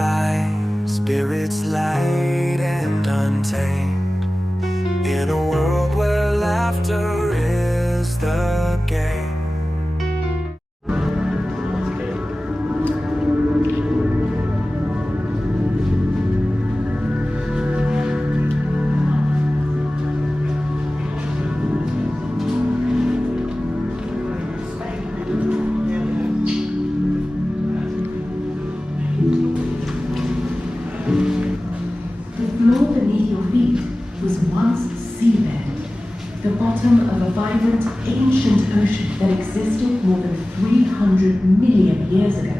fly, spirits light and untamed, in a world where laughter is the game. The bottom of a vibrant, ancient ocean that existed more than 300 million years ago.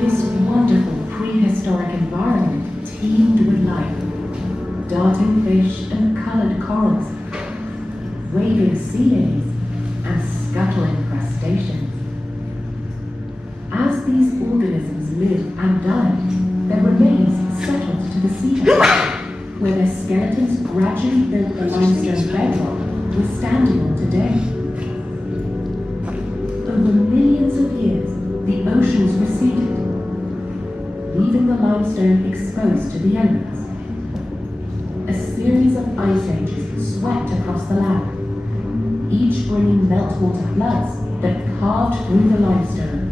This wonderful prehistoric environment teemed with life, darting fish and colored corals, waving sea lilies, and scuttling crustaceans. As these organisms lived and died, their remains settled to the seabed, where their skeletons gradually built the limestone bedrock we're standing on today. Over millions of years, the oceans receded, leaving the limestone exposed to the elements. A series of ice ages swept across the land, each bringing meltwater floods that carved through the limestone,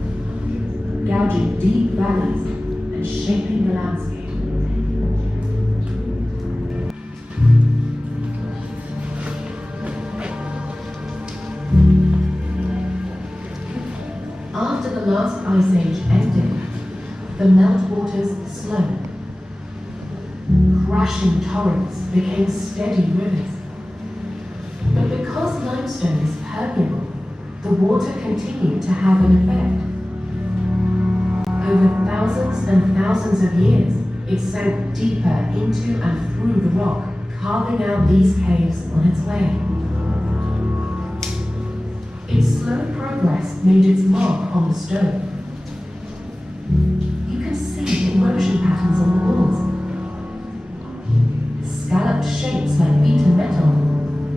gouging deep valleys and shaping the landscape. After the last ice age ended, the meltwaters slowed. Crashing torrents became steady rivers. But because limestone is permeable, the water continued to have an effect. Over thousands and thousands of years, it sank deeper into and through the rock, carving out these caves on its way. Its slow progress made its mark on the stone. You can see erosion patterns on the walls, scalloped shapes like beaten metal,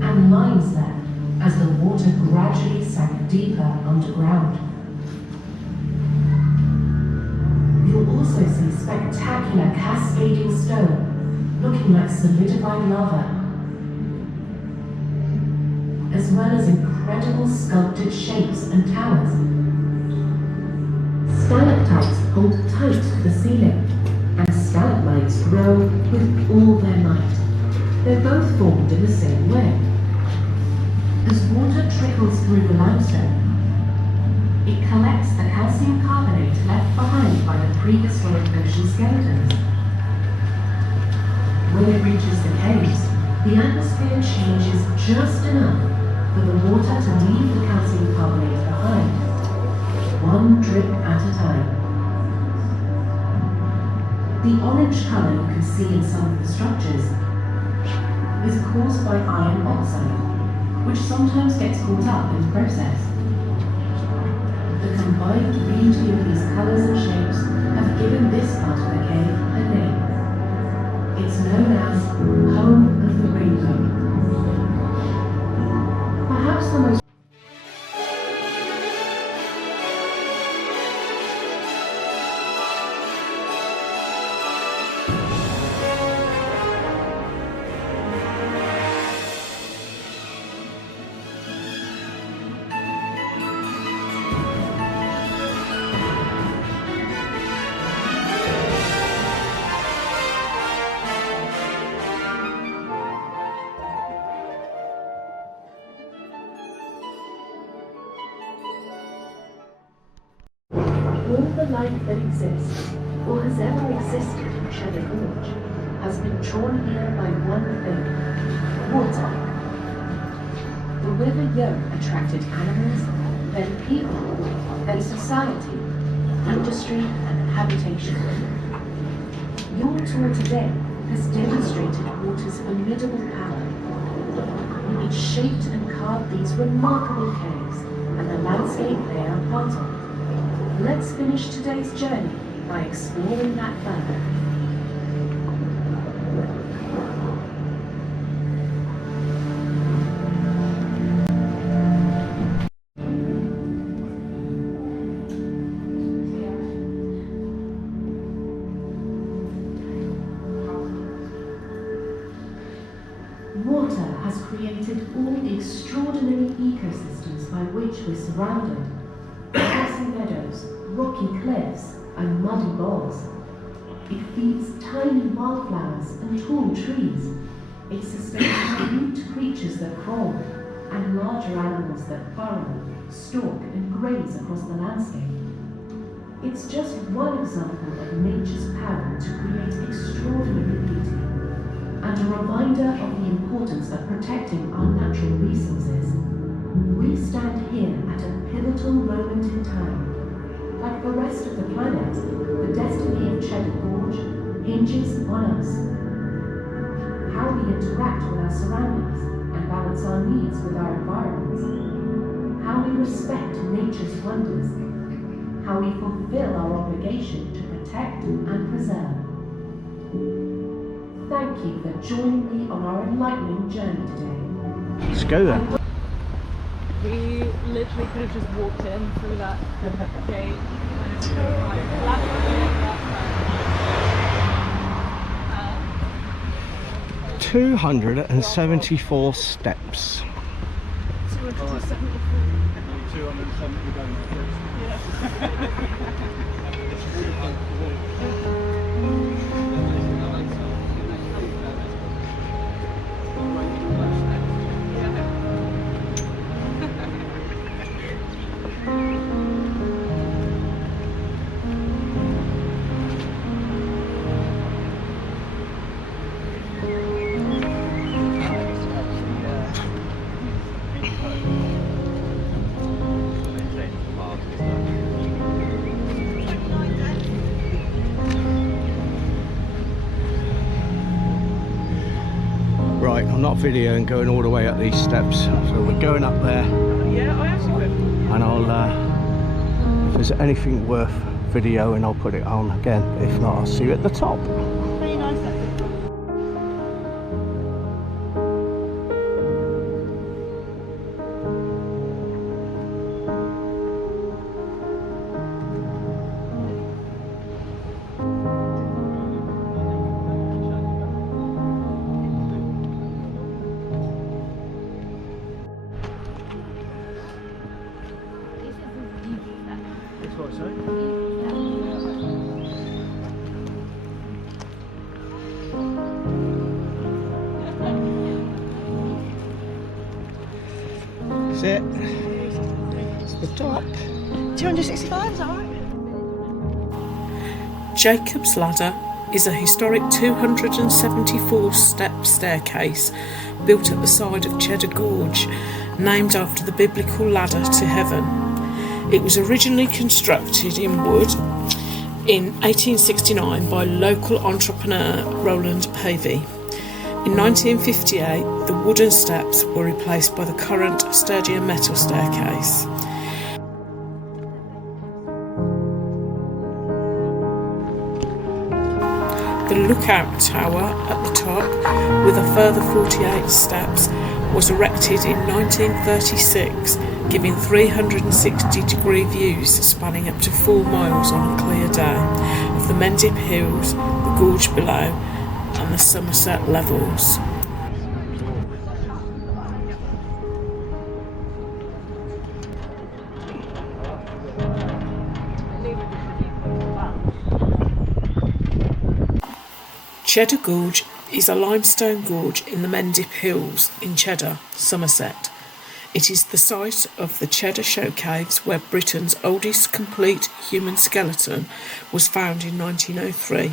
and lines there as the water gradually sank deeper underground. You'll also see spectacular cascading stone looking like solidified lava, as well as incredible sculpted shapes and towers. Stalactites hold tight to the ceiling, and stalagmites grow with all their might. They're both formed in the same way. As water trickles through the limestone, it collects the calcium carbonate left behind by the prehistoric ocean skeletons. When it reaches the caves, the atmosphere changes just enough for the water to leave the calcium carbonate behind, one drip at a time. The orange color you can see in some of the structures is caused by iron oxide, which sometimes gets caught up in the process. The combined beauty of these colors and shapes have given this part of the cave a name. It's known as Home of the Rainbow. Perhaps the most all the life that exists, or has ever existed in Cheddar Gorge, has been drawn here by one thing: water. The river Yeo attracted animals, then people, then society, industry, and habitation. Your tour today has demonstrated water's formidable power. It shaped and carved these remarkable caves and the landscape they are part of. Let's finish today's journey by exploring that further. Water has created all the extraordinary ecosystems by which we're surrounded. Grassy meadows, rocky cliffs, and muddy bogs. It feeds tiny wildflowers and tall trees. It sustains minute creatures that crawl, and larger animals that burrow, stalk, and graze across the landscape. It's just one example of nature's power to create extraordinary beauty, and a reminder of the importance of protecting our natural resources. We stand here at a pivotal moment in time. Like the rest of the planet, the destiny of Cheddar Gorge hinges on us. How we interact with our surroundings and balance our needs with our environments. How we respect nature's wonders. How we fulfill our obligation to protect and preserve. Thank you for joining me on our enlightening journey today. Let's go then. We literally could have just walked in through that gate. 274 steps. 2. Right, I'm not videoing going all the way up these steps, so we're going up there. Yeah, I actually would. And I'll, if there's anything worth videoing, I'll put it on again. If not, I'll see you at the top. Pretty nice. That's it. It's the top. 265 is alright. Jacob's Ladder is a historic 274-step staircase built at the side of Cheddar Gorge, named after the biblical ladder to heaven. It was originally constructed in wood in 1869 by local entrepreneur Roland Pavey. In 1958, the wooden steps were replaced by the current sturdier metal staircase. The lookout tower at the top, with a further 48 steps, was erected in 1936, giving 360-degree views spanning up to 4 miles on a clear day of the Mendip Hills, the gorge below, and the Somerset levels. Cheddar Gorge is a limestone gorge in the Mendip Hills in Cheddar, Somerset. It is the site of the Cheddar Show Caves, where Britain's oldest complete human skeleton was found in 1903.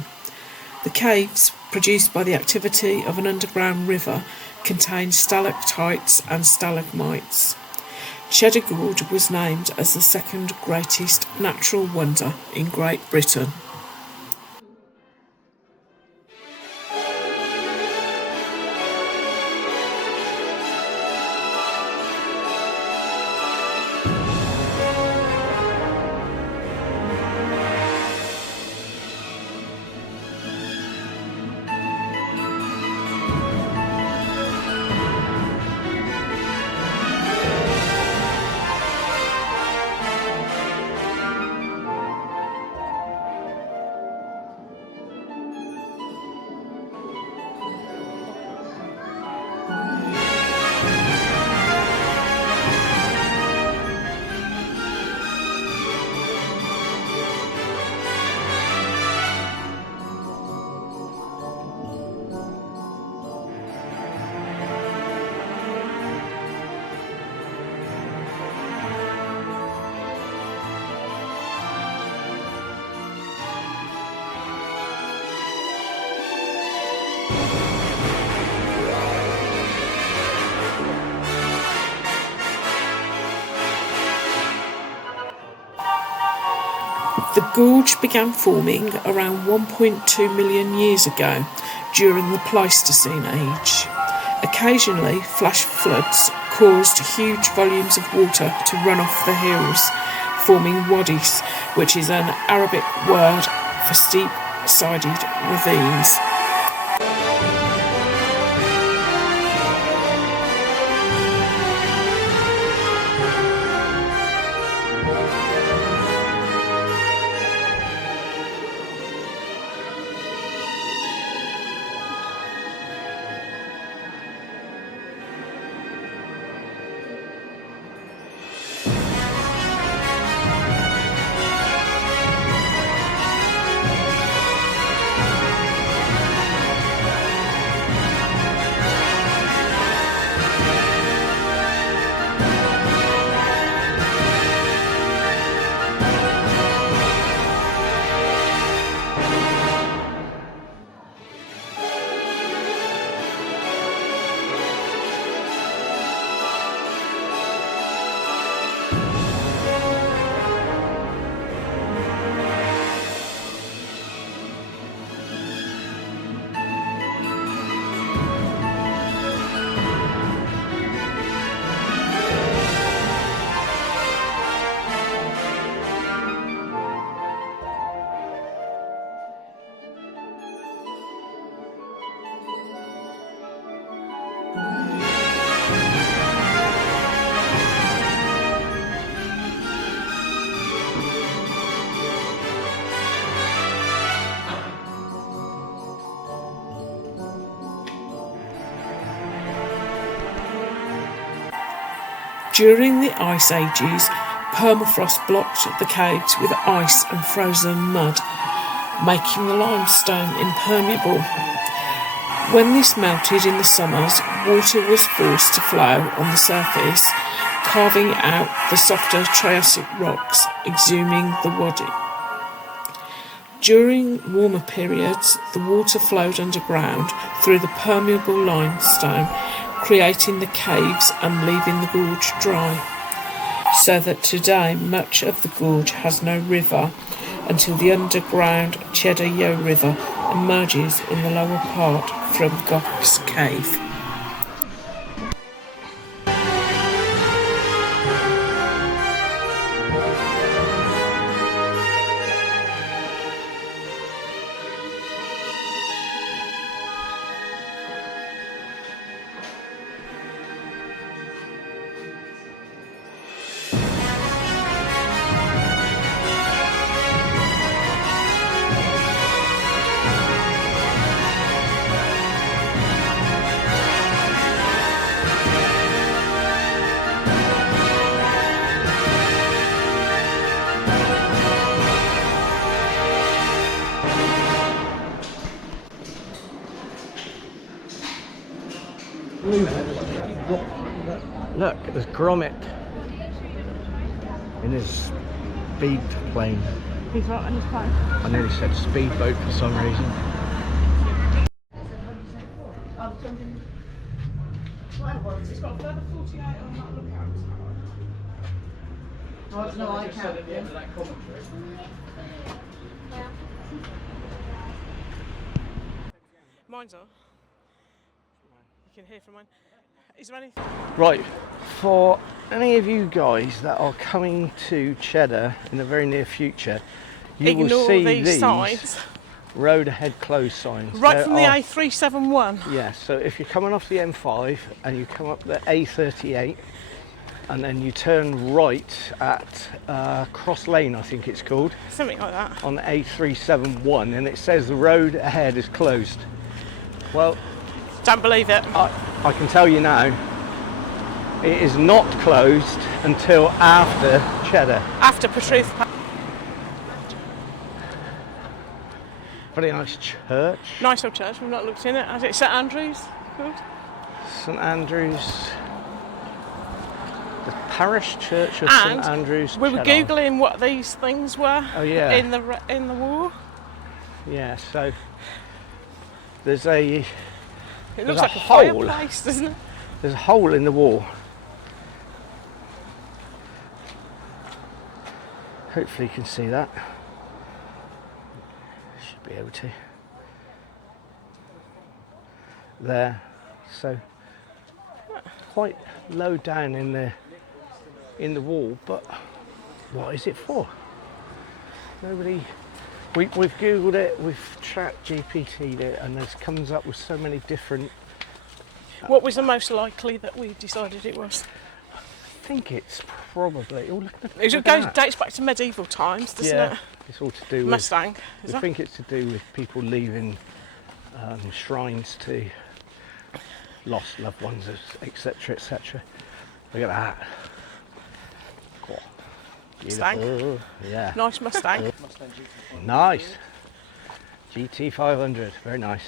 The caves, produced by the activity of an underground river, contain stalactites and stalagmites. Cheddar Gorge was named as the second greatest natural wonder in Great Britain. The gorge began forming around 1.2 million years ago during the Pleistocene age. Occasionally, flash floods caused huge volumes of water to run off the hills, forming wadis, which is an Arabic word for steep-sided ravines. During the Ice Ages, permafrost blocked the caves with ice and frozen mud, making the limestone impermeable. When this melted in the summers, water was forced to flow on the surface, carving out the softer Triassic rocks, exhuming the wadi. During warmer periods, the water flowed underground through the permeable limestone, creating the caves and leaving the gorge dry, so that today much of the gorge has no river until the underground Cheddar Ales River emerges in the lower part from Goff's Cave. Look, there's Gromit in his speed plane. He's right on his phone. I nearly said speedboat for some reason. It's got a further 48 on that lookout. Oh, no, I can't. At the end of that commentary. Mine's on. You can hear from mine. Is there anything? Right, for any of you guys that are coming to Cheddar in the very near future, you will Ignore see these signs. road ahead closed signs. Right There from the are- A371. Yeah, so if you're coming off the M5 and you come up the A38 and then you turn right at Cross Lane, I think it's called, Something like that. on the A371, and it says the road ahead is closed. Well, Don't believe it. I can tell you now, it is not closed until after Cheddar. After Patruth. Very nice church, Nice old church. We've not looked in it. Is it St Andrews? Good. St Andrews, the parish church of And St Andrews. We were Cheddar. googling what these things were. Oh, yeah. In the war. Yeah, so there's a It There's looks a like a hole. fireplace, doesn't it? There's a hole in the wall. Hopefully you can see that. be able to. There, so quite low down in the wall, but what is it for? Nobody. We've googled it, we've ChatGPT'd it, and it comes up with so many different. What was the most likely that we decided it was? I think it's probably. Oh, look at It dates back to medieval times, doesn't it? It's all to do with Mustang. I think it's to do with people leaving shrines to lost loved ones, etc., etc. Look at that. Cool. Mustang. Beautiful. Yeah. Nice Mustang. Nice. GT 500. Very nice.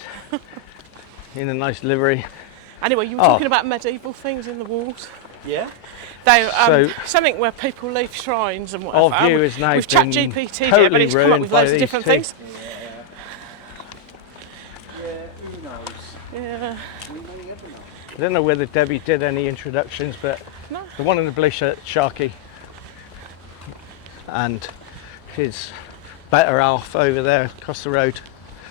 In a nice livery. Anyway, you were talking about medieval things in the walls. Yeah. They So- something where people leave shrines and whatever. Our view is now We've been ChatGPT'd it, but totally it's come up ruined with by loads of these different two. things. Who knows? Yeah. I don't know whether Debbie did any introductions, but No. the one in the blue shirt, Sharky, and his better half over there across the road,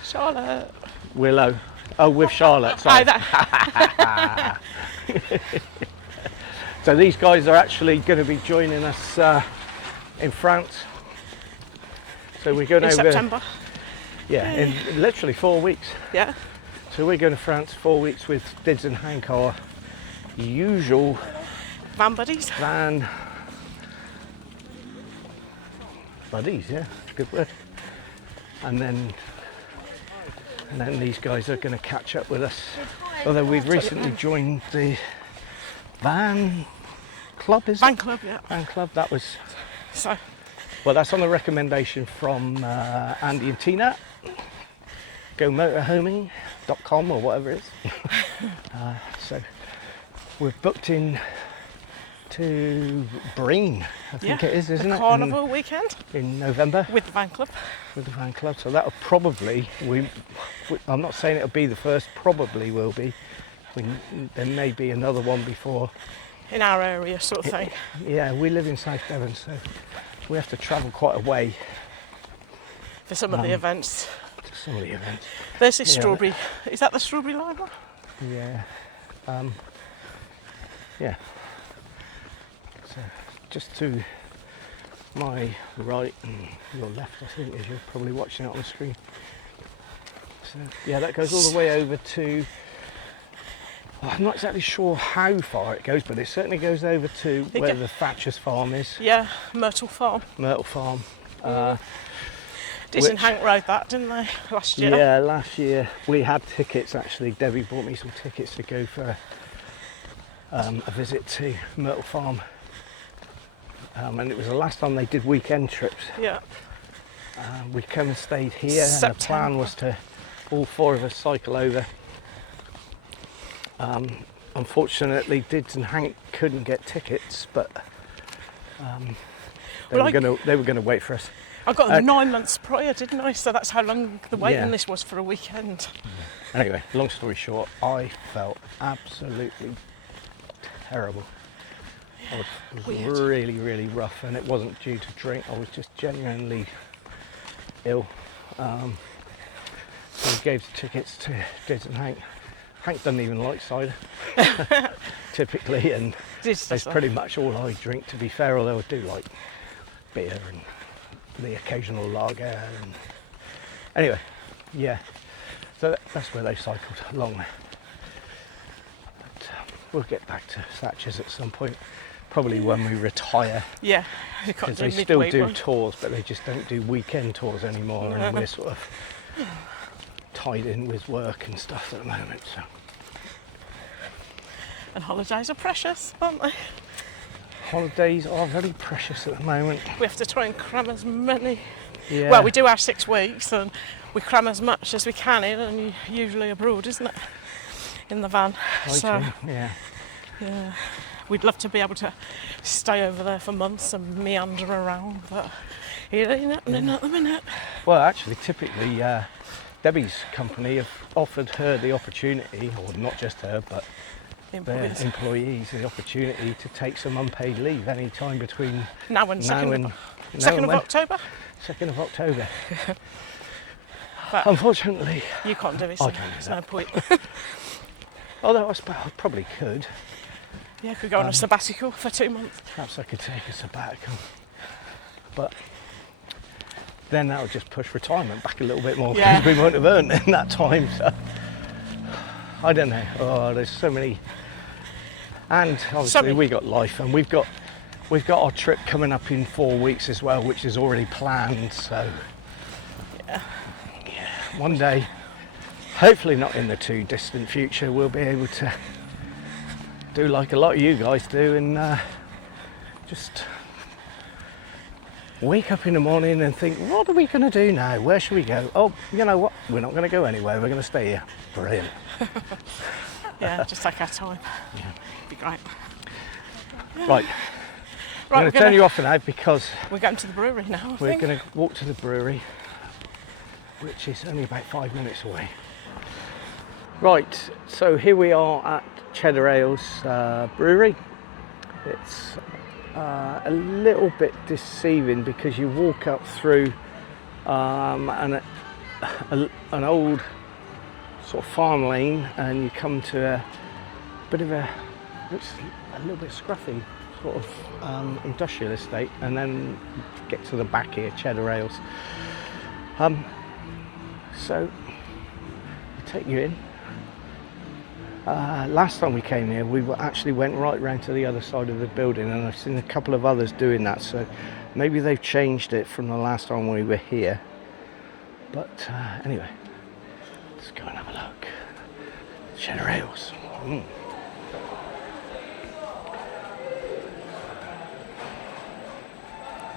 Charlotte. Willow. Oh, with Charlotte. Sorry. Oh, that, So these guys are actually going to be joining us in France. So we're going in over. September. Yeah, in literally 4 weeks. Yeah. So we're going to France 4 weeks with Dids and Hank, our usual Van buddies. van buddies. Yeah, it's a good word. And then these guys are going to catch up with us. Although we've recently joined the van club, is Van it? club, yeah. Van club. That was So, well. That's on the recommendation from Andy and Tina. GoMotorhoming.com or whatever it is. So we're booked in to Breen, I think it is, isn't the it? carnival weekend In November with the van club. with the van club. So that'll probably, I'm not saying it'll be the first, probably will be. There may be another one before. In our area, sort of thing. Yeah, we live in South Devon, so we have to travel quite a way For some of the events. to some of the events. There's this Yeah. strawberry. Is that the strawberry lime one? Yeah. Yeah. So just to my right and your left, I think, as you're probably watching it on the screen. So yeah, that goes all the way over to. I'm not exactly sure how far it goes, but it certainly goes over to where the Thatcher's farm is, Yeah, Myrtle Farm. Myrtle Farm. Disney Which- Hank rode that, didn't they, last year? Yeah, last year we had tickets actually. Debbie bought me some tickets to go for a visit to Myrtle Farm. And it was the last time they did weekend trips. Yeah. We come and stayed here, and the plan was to all four of us cycle over. Unfortunately, Dids and Hank couldn't get tickets, but they were going to wait for us. I got them 9 months prior, didn't I? So that's how long the waiting Yeah. list was for a weekend. Anyway, long story short, I felt absolutely terrible. It was Weird. really, really rough, and it wasn't due to drink. I was just genuinely ill. So we gave the tickets to Dids and Hank. Hank doesn't even like cider, typically, and that's pretty much all I drink, to be fair, although I do like beer and the occasional lager. And anyway, yeah, so that's where they cycled along. But we'll get back to Thatcher's at some point, probably when we retire, Yeah. You can't because do they still midweek do one. tours, but they just don't do weekend tours anymore, and we're sort of tied in with work and stuff at the moment. So And holidays are precious, aren't they? holidays are very precious at the moment. We have to try and cram as many. Yeah. Well, we do our 6 weeks and we cram as much as we can in, and usually abroad, isn't it? In the van. So, yeah. yeah. We'd love to be able to stay over there for months and meander around, but it ain't happening at the minute. Well, actually, typically, Debbie's company have offered her the opportunity, or not just her, but their employees the opportunity to take some unpaid leave any time between Now and 2nd and of October. 2nd of October. But Unfortunately, you can't do it, I so can't do there's no that. point. although I suppose I probably could. Yeah, could go on a sabbatical for 2 months. Perhaps I could take a sabbatical. But then that would just push retirement back a little bit more because Yeah. we won't have earned it in that time. So I don't know. Oh, there's so many. And obviously many. we got life, and we've got our trip coming up in 4 weeks as well, which is already planned. So yeah, one day, hopefully not in the too distant future, we'll be able to do like a lot of you guys do and just wake up in the morning and think, what are we going to do now? Where should we go? Oh, you know what? We're not going to go anywhere. We're going to stay here. Brilliant. Yeah, just take our time. Yeah. Be great. Right. I'm going to turn you off now because we're going to the brewery now, I we're think. going to walk to the brewery, which is only about 5 minutes away. Right, so here we are at Cheddar Ales Brewery. It's a little bit deceiving because you walk up through an old sort of farm lane and you come to a bit of looks a little bit scruffy sort of industrial estate, and then get to the back here, Cheddar Ales. So I take you in. Last time we came here, we actually went right round to the other side of the building, and I've seen a couple of others doing that, so maybe they've changed it from the last time we were here. But anyway, let's go and have a look. Cheddar Ales.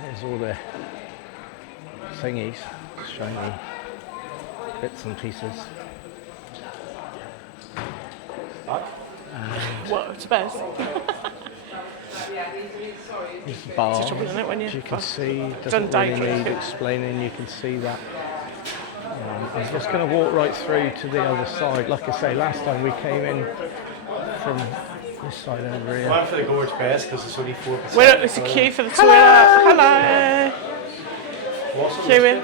There's all the thingies, shiny bits and pieces. What, best? There's the bar, It's a trouble, isn't it, when as you you can see, done doesn't day really need drinking. explaining, you can see that. I'm just going to walk right through to the other side. Like I say, last time we came in from this side over here. One for the Gorge Best because it's only 4%. Well, it's a queue for the toilet. Hello. Queue in.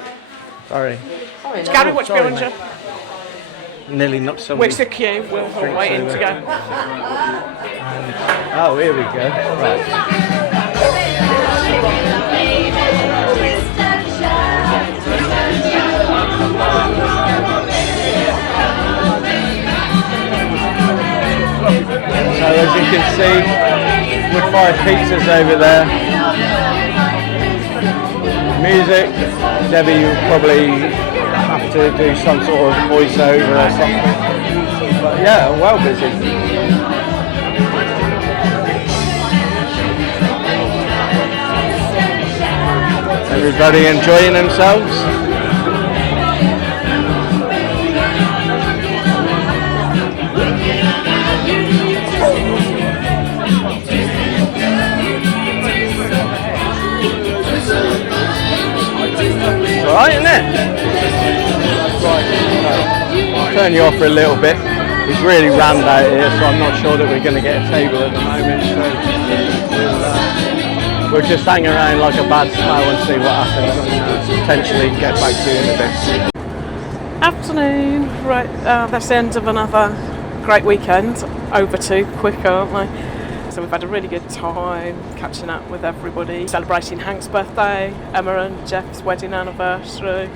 Sorry, Gary, what's sorry, behind you? nearly knocked somebody. Where's the queue? We're all Drinks waiting over. to go. Oh, here we go. Right. So as you can see, wood-fired pizzas over there. Music. Debbie, you probably have to do some sort of voiceover or something. But yeah, well busy. Everybody enjoying themselves? It's alright, isn't it? Right, I'll turn you off for a little bit. It's really rammed out here, so I'm not sure that we're going to get a table at the moment. So we'll just hang around like a bad smell and see what happens, and potentially get back to you in a bit. Afternoon. Right, that's the end of another great weekend. Over too quick, aren't they? So we've had a really good time catching up with everybody, celebrating Hank's birthday, Emma and Jeff's wedding anniversary.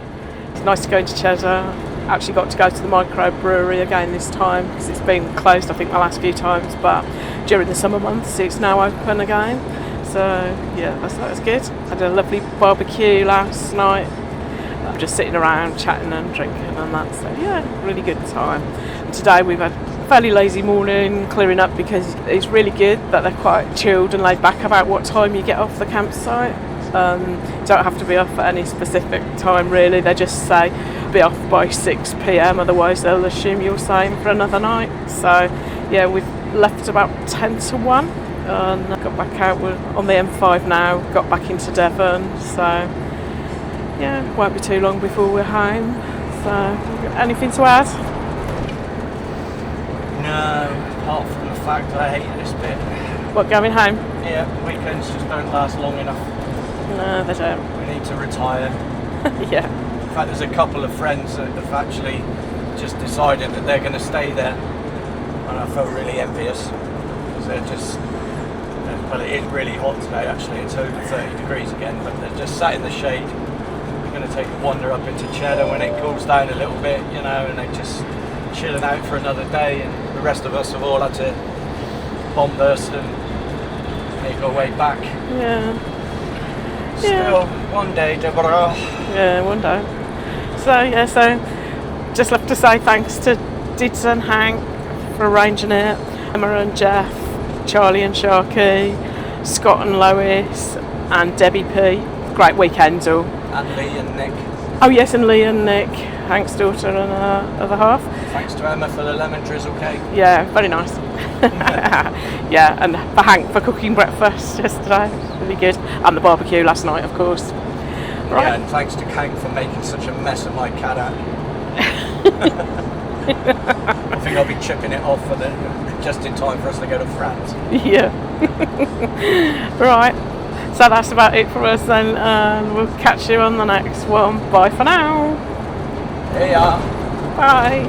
It's nice to go into Cheddar. Actually got to go to the Micro Brewery again this time because it's been closed I think the last few times, but during the summer months it's now open again. So yeah, that was good. Had a lovely barbecue last night. Just sitting around chatting and drinking and that. So yeah, really good time. And today we've had a fairly lazy morning clearing up because it's really good that they're quite chilled and laid back about what time you get off the campsite. Don't have to be off at any specific time really. They just say be off by 6 p.m. otherwise they'll assume you're staying for another night. So yeah, we've left about 10 to 1 and got back out. We're on the M5 now, got back into Devon. So yeah, won't be too long before we're home. So anything to add? No, apart from the fact that I hate this bit. What, going home? Yeah, weekends just don't last long enough. No, they don't. We need to retire. Yeah. In fact, there's a couple of friends that have actually just decided that they're going to stay there, and I felt really envious because they're just, well, it is really hot today actually, it's over 30 degrees again, but they're just sat in the shade. We're going to take a wander up into Cheddar when it cools down a little bit, you know, and they're just chilling out for another day, and the rest of us have all had to bomb burst and make our way back. Yeah. Still, one day, Deborah. Yeah, one day. So just left to say thanks to Dids and Hank for arranging it, Emma and Jeff, Charlie and Sharky, Scott and Lois, and Debbie P. Great weekend all. And Lee and Nick. Oh yes, and Lee and Nick, Hank's daughter and her other half. Thanks to Emma for the lemon drizzle cake. Yeah, very nice. Yeah, and for Hank for cooking breakfast yesterday, really good. And the barbecue last night, of course. Right. Yeah, and thanks to Hank for making such a mess of my cat out. I think I'll be chipping it off for just in time for us to go to France. Yeah. Right. So that's about it for us then. We'll catch you on the next one. Bye for now. Hey ya. Bye.